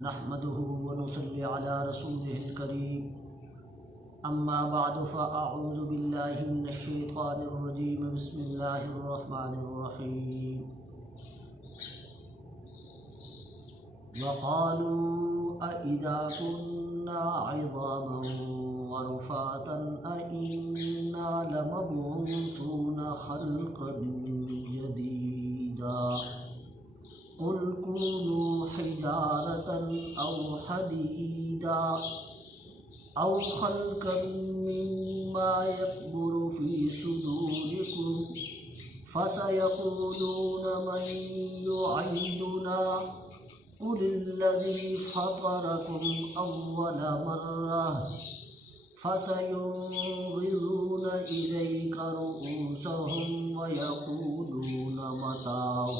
نحمده ونصلي على رسوله الكريم اما بعد فاعوذ بالله من الشيطان الرجيم بسم الله الرحمن الرحيم وقالوا أإذا كنا عظاما ورفاتا أإنا لمبعوثون خلقا جديدا قل كونوا حجارة أو حديدا أو خلقا مما يكبر في صدوركم فسيقولون من يعيدنا قل الذي فطركم أول مرة فسينغضون إليك رؤوسهم ويقولون متاه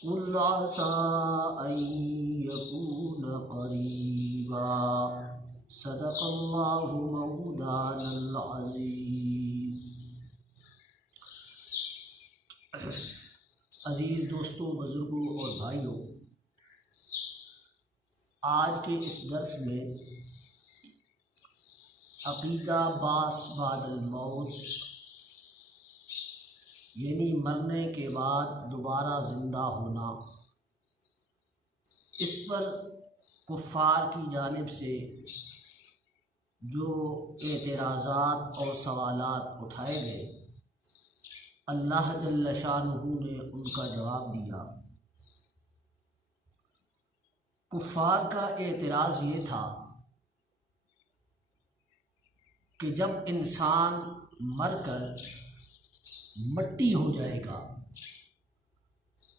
قل عسى أن يكون قريبا صدق اللہ مولانا العظیم۔ عزیز دوستوں، بزرگوں اور بھائیوں، آج کے اس درس میں عقیدہ بعث بعد الموت یعنی مرنے کے بعد دوبارہ زندہ ہونا، اس پر کفار کی جانب سے جو اعتراضات اور سوالات اٹھائے گئے، اللہ جل شانہ نے ان کا جواب دیا۔ کفار کا اعتراض یہ تھا کہ جب انسان مر کر مٹی ہو جائے گا،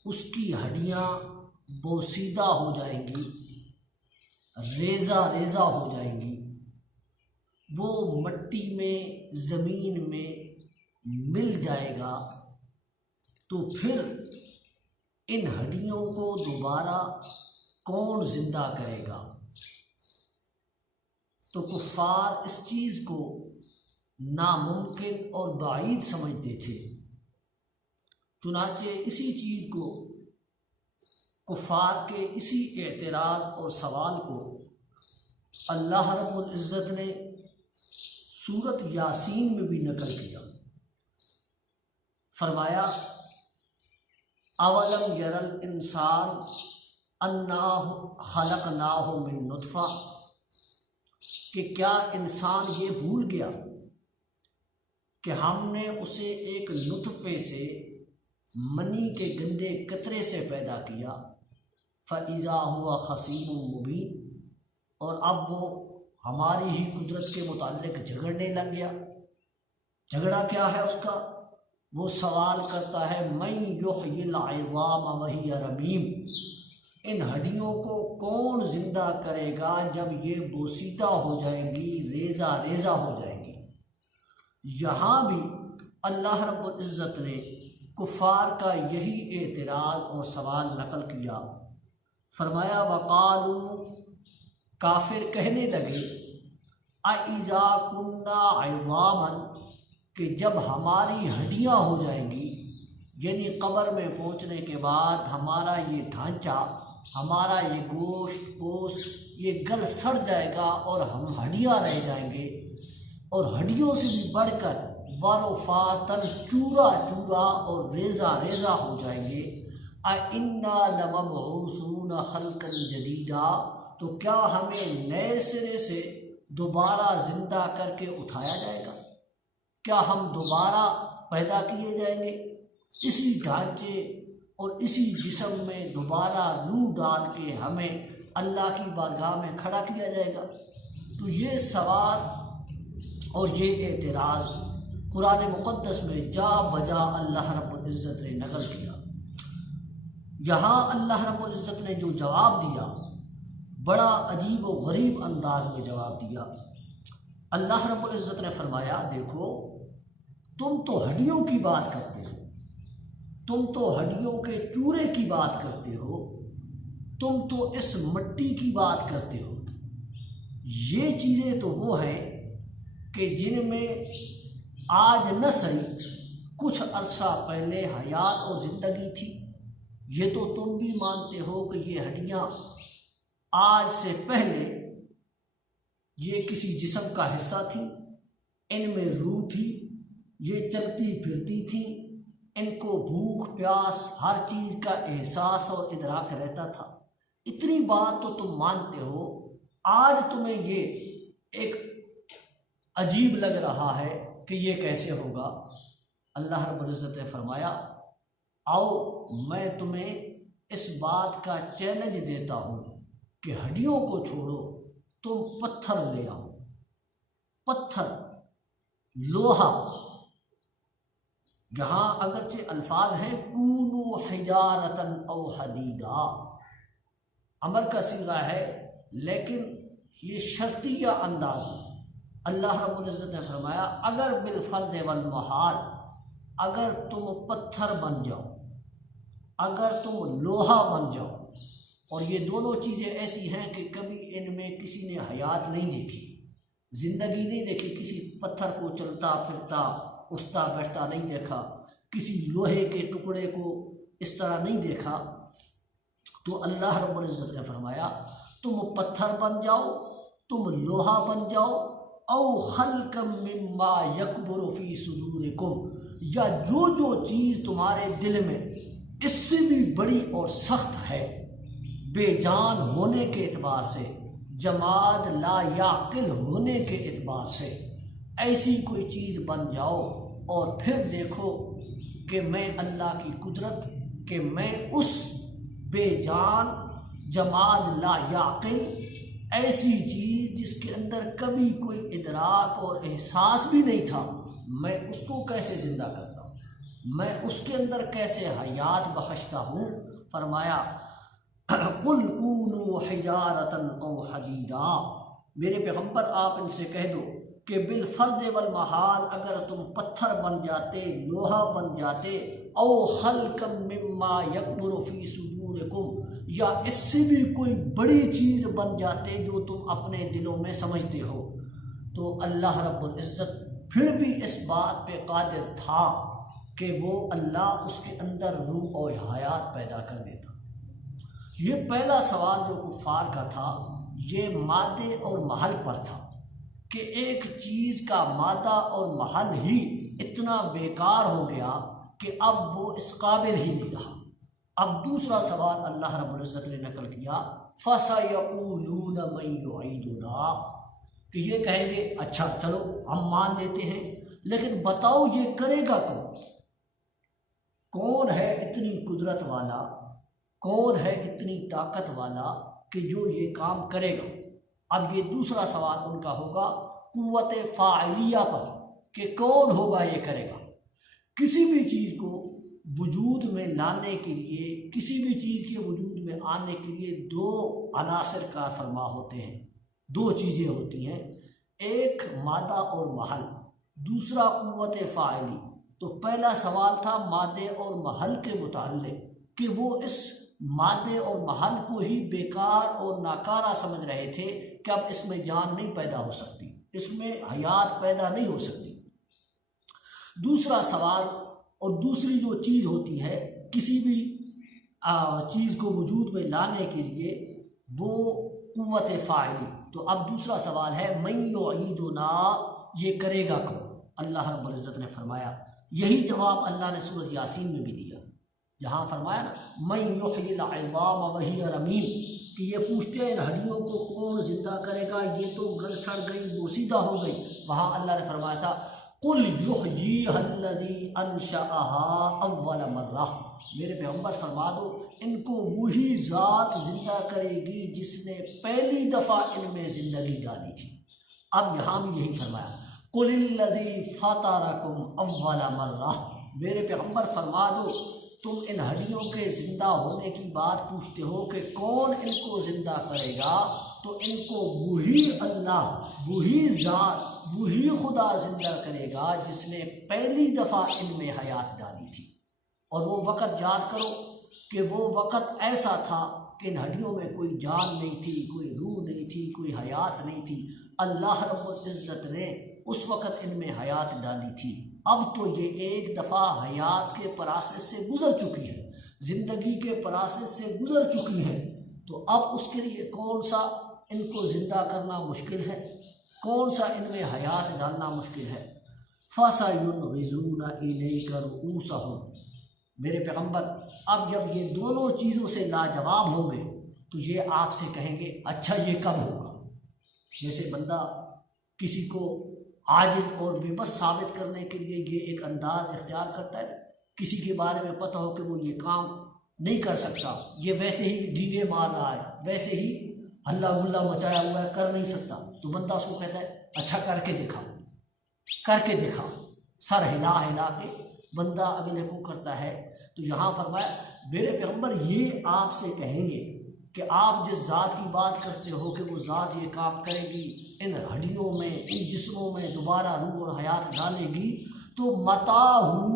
اس کی ہڈیاں بوسیدہ ہو جائیں گی، ریزہ ریزہ ہو جائیں گی، وہ مٹی میں زمین میں مل جائے گا، تو پھر ان ہڈیوں کو دوبارہ کون زندہ کرے گا؟ تو کفار اس چیز کو ناممکن اور بعید سمجھتے تھے۔ چنانچہ اسی چیز کو، کفار کے اسی اعتراض اور سوال کو اللہ رب العزت نے سورۃ یاسین میں بھی نقل کیا۔ فرمایا اولم یر الانسان انا خلقناہ من نطفہ، کہ کیا انسان یہ بھول گیا کہ ہم نے اسے ایک نطفے سے، منی کے گندے قطرے سے پیدا کیا، فَإِذَا هُوَ خَصِيمٌ مُبِينٌ، اور اب وہ ہماری ہی قدرت کے متعلق جھگڑنے لگ گیا۔ جھگڑا کیا ہے اس کا؟ وہ سوال کرتا ہے مَن يُحْيِي الْعِظَامَ وَهِيَ رَمِيمٌ، ان ہڈیوں کو کون زندہ کرے گا جب یہ بوسیدہ ہو جائیں گی، ریزہ ریزہ ہو جائیں گی۔ یہاں بھی اللہ رب العزت نے کفار کا یہی اعتراض اور سوال نقل کیا۔ فرمایا وقالوا، کافر کہنے لگے اَإِذَا كُنَّا عِظَامًا، کہ جب ہماری ہڈیاں ہو جائیں گی، یعنی قبر میں پہنچنے کے بعد ہمارا یہ ڈھانچہ، ہمارا یہ گوشت پوست یہ گل سڑ جائے گا اور ہم ہڈیاں رہ جائیں گے، اور ہڈیوں سے بھی بڑھ کر ورفاتن چورا چورا اور ریزہ ریزہ ہو جائیں گے، اِنَّا لَمَبْعُوثُونَ خَلْقًا جَدِيدًا، تو کیا ہمیں نئے سرے سے دوبارہ زندہ کر کے اٹھایا جائے گا؟ کیا ہم دوبارہ پیدا کیے جائیں گے اسی ڈھانچے اور اسی جسم میں؟ دوبارہ روح ڈال کے ہمیں اللہ کی بارگاہ میں کھڑا کیا جائے گا؟ تو یہ سوال اور یہ اعتراض قرآن مقدس میں جا بجا اللہ رب العزت نے نقل کیا۔ یہاں اللہ رب العزت نے جو جواب دیا، بڑا عجیب و غریب انداز میں جواب دیا۔ اللہ رب العزت نے فرمایا دیکھو، تم تو ہڈیوں کی بات کرتے ہو، تم تو ہڈیوں کے چورے کی بات کرتے ہو، تم تو اس مٹی کی بات کرتے ہو۔ یہ چیزیں تو وہ ہیں کہ جن میں آج نہ صحیح کچھ عرصہ پہلے حیات اور زندگی تھی۔ یہ تو تم بھی مانتے ہو کہ یہ ہڈیاں آج سے پہلے یہ کسی جسم کا حصہ تھی، ان میں روح تھی، یہ چلتی پھرتی تھی، ان کو بھوک پیاس ہر چیز کا احساس اور ادراک رہتا تھا۔ اتنی بات تو تم مانتے ہو، آج تمہیں یہ ایک عجیب لگ رہا ہے کہ یہ کیسے ہوگا؟ اللہ رب العزت نے فرمایا آؤ میں تمہیں اس بات کا چیلنج دیتا ہوں کہ ہڈیوں کو چھوڑو، تم پتھر لے آؤ۔ پتھر، لوہا، یہاں اگرچہ الفاظ ہیں کونو حجارتن او حدیدا، امر کا صیغہ ہے، لیکن یہ شرطیہ انداز میں اللہ رب العزت نے فرمایا اگر بالفرض والمحال، اگر تم پتھر بن جاؤ، اگر تم لوہا بن جاؤ، اور یہ دونوں چیزیں ایسی ہیں کہ کبھی ان میں کسی نے حیات نہیں دیکھی، زندگی نہیں دیکھی، کسی پتھر کو چلتا پھرتا اٹھتا بیٹھتا نہیں دیکھا، کسی لوہے کے ٹکڑے کو اس طرح نہیں دیکھا، تو اللہ رب العزت نے فرمایا تم پتھر بن جاؤ، تم لوہا بن جاؤ، او خلقا مما یکبر فی صدورکم، یا جو چیز تمہارے دل میں اس سے بھی بڑی اور سخت ہے، بے جان ہونے کے اعتبار سے، جماد لا یعقل ہونے کے اعتبار سے، ایسی کوئی چیز بن جاؤ اور پھر دیکھو کہ میں اللہ کی قدرت، کہ میں اس بے جان جماد لا یعقل، ایسی چیز جس کے اندر کبھی کوئی ادراک اور احساس بھی نہیں تھا، میں اس کو کیسے زندہ کرتا ہوں، میں اس کے اندر کیسے حیات بخشتا ہوں۔ فرمایا قل کونوا حجارۃ او حدیدا، میرے پیغمبر آپ ان سے کہہ دو کہ بالفرض والمحال اگر تم پتھر بن جاتے، لوہا بن جاتے، او خلقا مما یکبر فی صدورکم، یا اس سے بھی کوئی بڑی چیز بن جاتے جو تم اپنے دلوں میں سمجھتے ہو، تو اللہ رب العزت پھر بھی اس بات پہ قادر تھا کہ وہ اللہ اس کے اندر روح اور حیات پیدا کر دیتا۔ یہ پہلا سوال جو کفار کا تھا یہ مادے اور محل پر تھا کہ ایک چیز کا مادہ اور محل ہی اتنا بیکار ہو گیا کہ اب وہ اس قابل ہی نہیں رہا۔ اب دوسرا سوال اللہ رب العزت نے نقل کیا فَسَيَقُولُونَ مَن يُعِيدُنَا، کہ یہ کہیں گے اچھا چلو ہم مان لیتے ہیں، لیکن بتاؤ یہ کرے گا کون ہے اتنی قدرت والا، کون ہے اتنی طاقت والا کہ جو یہ کام کرے گا۔ اب یہ دوسرا سوال ان کا ہوگا قوت فاعلیہ پر کہ کون ہوگا یہ کرے گا۔ کسی بھی چیز کو وجود میں لانے کے لیے، کسی بھی چیز کے وجود میں آنے کے لیے دو عناصر کار فرما ہوتے ہیں، دو چیزیں ہوتی ہیں، ایک مادہ اور محل، دوسرا قوت فاعلی۔ تو پہلا سوال تھا مادے اور محل کے متعلق کہ وہ اس مادے اور محل کو ہی بیکار اور ناکارہ سمجھ رہے تھے کہ اب اس میں جان نہیں پیدا ہو سکتی، اس میں حیات پیدا نہیں ہو سکتی۔ دوسرا سوال اور دوسری جو چیز ہوتی ہے کسی بھی چیز کو وجود میں لانے کے لیے وہ قوت فاعلی۔ تو اب دوسرا سوال ہے من یعیدنا، یہ کرے گا کون؟ اللہ رب العزت نے فرمایا، یہی جواب اللہ نے سورۃ یاسین میں بھی دیا، جہاں فرمایا نا من یحیی العظام وہی رمیم، کہ یہ پوچھتے ہیں ان ہڈیوں کو کون زندہ کرے گا، یہ تو گل سڑ گئی بوسیدہ ہو گئی۔ وہاں اللہ نے فرمایا تھا قل یحییھا الذی انشأھا اول مرہ، میرے پیغمبر فرما دو ان کو وہی ذات زندہ کرے گی جس نے پہلی دفعہ ان میں زندگی ڈالی تھی۔ اب یہاں بھی یہی فرمایا قل الذی فطرکم اول مرہ، میرے پیغمبر فرما دو تم ان ہڈیوں کے زندہ ہونے کی بات پوچھتے ہو کہ کون ان کو زندہ کرے گا، تو ان کو وہی اللہ، وہی ذات، وہی خدا زندہ کرے گا جس نے پہلی دفعہ ان میں حیات ڈالی تھی۔ اور وہ وقت یاد کرو کہ وہ وقت ایسا تھا کہ ان ہڈیوں میں کوئی جان نہیں تھی، کوئی روح نہیں تھی، کوئی حیات نہیں تھی، اللہ رب العزت نے اس وقت ان میں حیات ڈالی تھی۔ اب تو یہ ایک دفعہ حیات کے پراسس سے گزر چکی ہے، زندگی کے پراسس سے گزر چکی ہے، تو اب اس کے لیے کون سا ان کو زندہ کرنا مشکل ہے، کون سا ان میں حیات ڈالنا مشکل ہے؟ فَسَيُنْغِضُونَ إِلَيْكَ رُؤُوسَهُمْ، میرے پیغمبر اب جب یہ دونوں چیزوں سے لاجواب ہوں گے تو یہ آپ سے کہیں گے اچھا یہ کب ہوگا؟ جیسے بندہ کسی کو عاجز اور بے بس ثابت کرنے کے لیے یہ ایک انداز اختیار کرتا ہے، کسی کے بارے میں پتہ ہو کہ وہ یہ کام نہیں کر سکتا، یہ ویسے ہی ڈیگے مار رہا ہے، ویسے ہی ہلا گلا مچایا ہوا ہے، کر نہیں سکتا، تو بندہ اس کو کہتا ہے اچھا کر کے دکھا، کر کے دکھا، سر ہلا ہلا کے بندہ اگلے کو کرتا ہے۔ تو یہاں فرمایا میرے پیغمبر یہ آپ سے کہیں گے کہ آپ جس ذات کی بات کرتے ہو کہ وہ ذات یہ کام کرے گی، ان ہڈیوں میں، ان جسموں میں دوبارہ روح اور حیات ڈالے گی، تو متى ہو،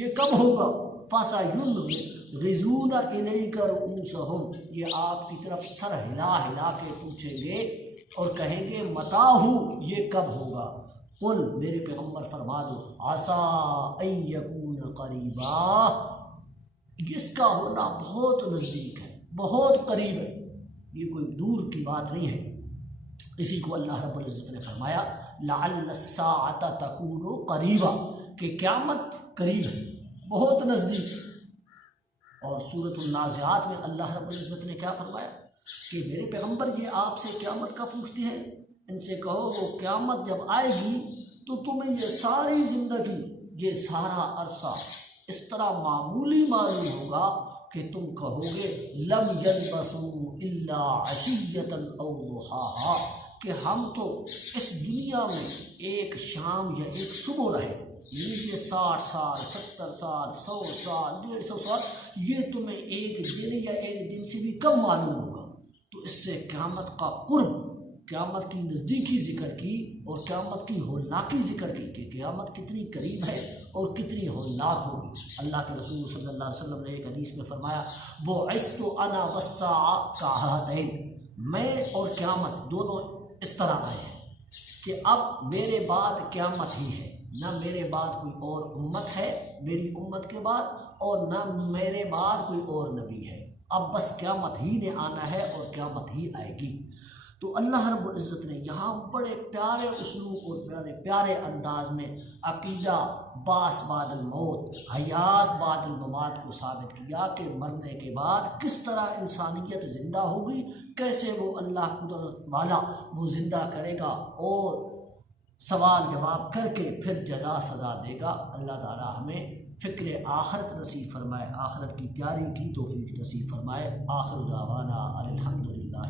یہ کب ہوگا؟ فَسَيُنْغِضُونَ إِلَيْكَ رُؤُوسَهُمْ، یہ آپ کی طرف سر ہلا ہلا کے پوچھیں گے اور کہیں گے متى ہو، یہ کب ہوگا؟ قل، میرے پیغمبر فرما دو، عَسَىٰ أَن يَكُونَ قَرِيبًا، اس کا ہونا بہت نزدیک ہے، بہت قریب ہے، یہ کوئی دور کی بات نہیں ہے۔ اسی کو اللہ رب العزت نے فرمایا لَعَلَّ السَّاعَةَ تَكُونُ قَرِيبًا، کہ قیامت قریب ہے، بہت نزدیک ہے۔ اور سورۃ النازعات میں اللہ رب العزت نے کیا فرمایا کہ میرے پیغمبر یہ آپ سے قیامت کا پوچھتے ہیں، ان سے کہو وہ قیامت جب آئے گی تو تمہیں یہ ساری زندگی، یہ سارا عرصہ اس طرح معمولی معلوم ہوگا کہ تم کہو گے لم یلبثوا الا عشیۃ او ضحاها، کہ ہم تو اس دنیا میں ایک شام یا ایک صبح رہے، یعنی یہ 60 سال 70 سال 100 سال 150 سال، یہ تمہیں ایک دن یا ایک دن سے بھی کم معلوم ہوگا۔ تو اس سے قیامت کا قرب، قیامت کی نزدیکی ذکر کی اور قیامت کی ہولناکی ذکر کی کہ قیامت کتنی قریب ہے اور کتنی ہولناک ہوگی۔ اللہ کے رسول صلی اللہ علیہ وسلم نے ایک حدیث میں فرمایا بعثت انا والساعۃ کہاتین، میں اور قیامت دونوں اس طرح آئے ہیں کہ اب میرے بعد قیامت ہی ہے، نہ میرے بعد کوئی اور امت ہے میری امت کے بعد، اور نہ میرے بعد کوئی اور نبی ہے، اب بس قیامت ہی نے آنا ہے اور قیامت ہی آئے گی۔ تو اللہ رب العزت نے یہاں بڑے پیارے اسلوب اور پیارے انداز میں عقیدہ بعث بعد الموت، حیات بعد الممات کو ثابت کیا کہ مرنے کے بعد کس طرح انسانیت زندہ ہوگی، کیسے وہ اللہ قدرت والا وہ زندہ کرے گا اور سوال جواب کر کے پھر جزا سزا دے گا۔ اللہ تعالی ہمیں فکر آخرت نصیب فرمائے، آخرت کی تیاری کی توفیق نصیب فرمائے۔ آخر دعوانا الحمدللہ۔